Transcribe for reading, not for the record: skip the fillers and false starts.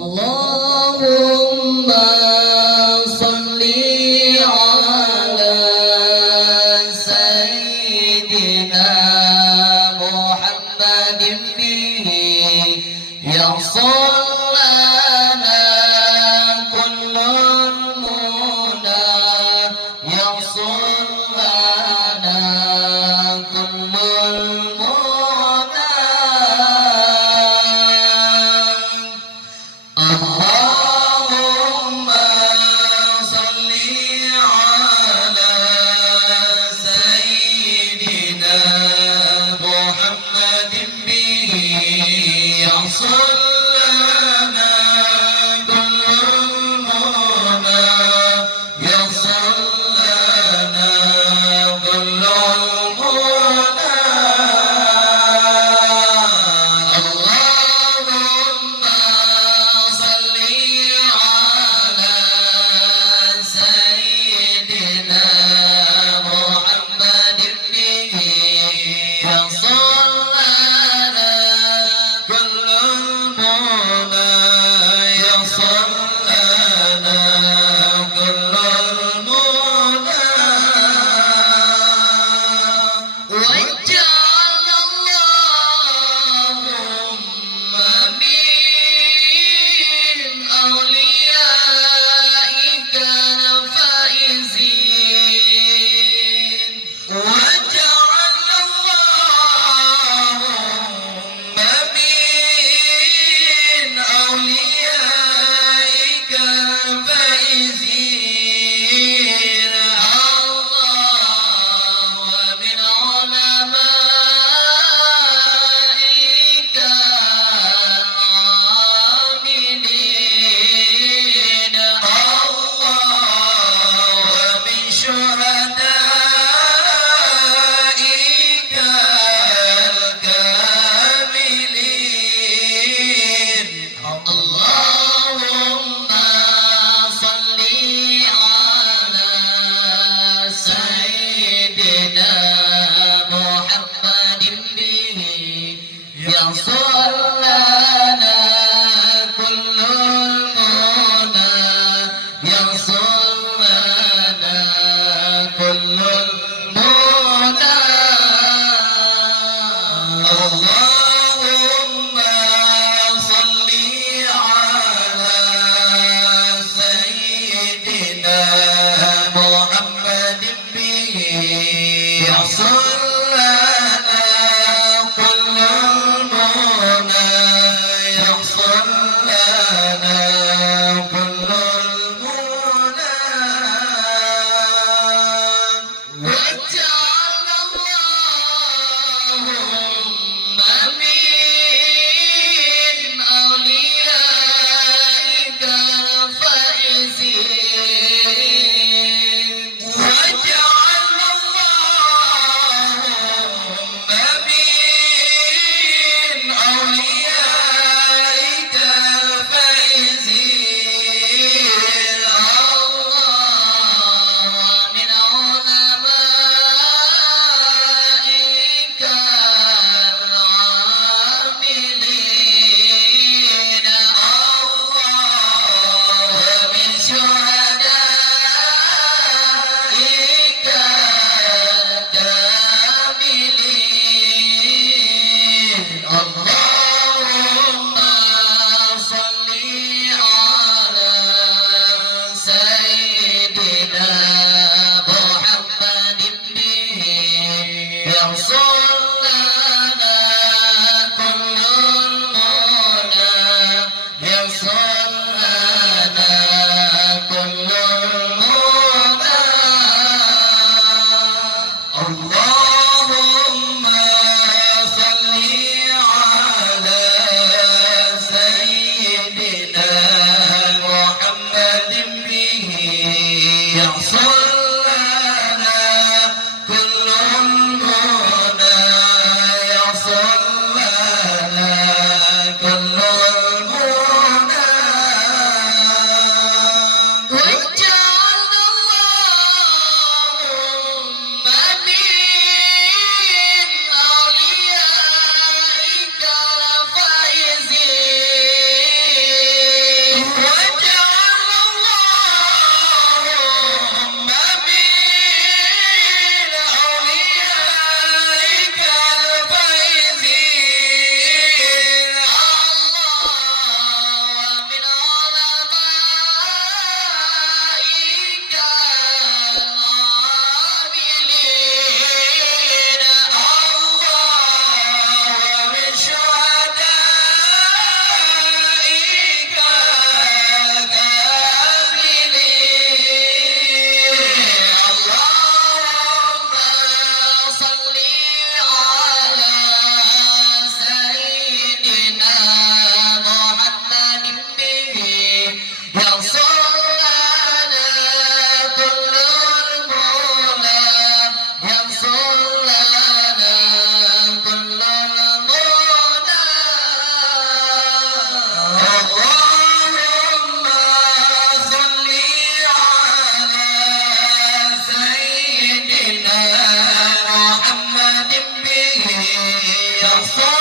اللهم صل على سيدنا محمد به يحصل لنا كل المنى يحصل لنا كل المنى اللهم صل على سيدنا محمد به يحصل لنا كل المنى يحصل لنا كل المنى اللهم صل على سيدنا محمد به يحصل لنا كل المنى يحصل لنا كل المنى واجعل اللهم من أوليائك الفائزين واجعل اللهم من أوليائك الفائزين الله ومن علمائك العاملين الله ومن شهدائك الكاملين اللهم صل على سيدنا محمد به يحصل لنا كل المنى يحصل لنا كل المنى اللهم صل على سيدنا محمد به يحصل لنا كل المنى يحصل لنا كل المنى واجعل اللهم من أوليائك الفائزين واجعل اللهم من أوليائك الفائزين الله ومن علمائك العاملين الله ومن شهدائك الكاملين اللهم صل على سيدنا محمد به يحصل لنا كل المنى يحصل لنا كل المنى اللهم صل على سيدنا محمد به يحصل لنا كل المنى يصلي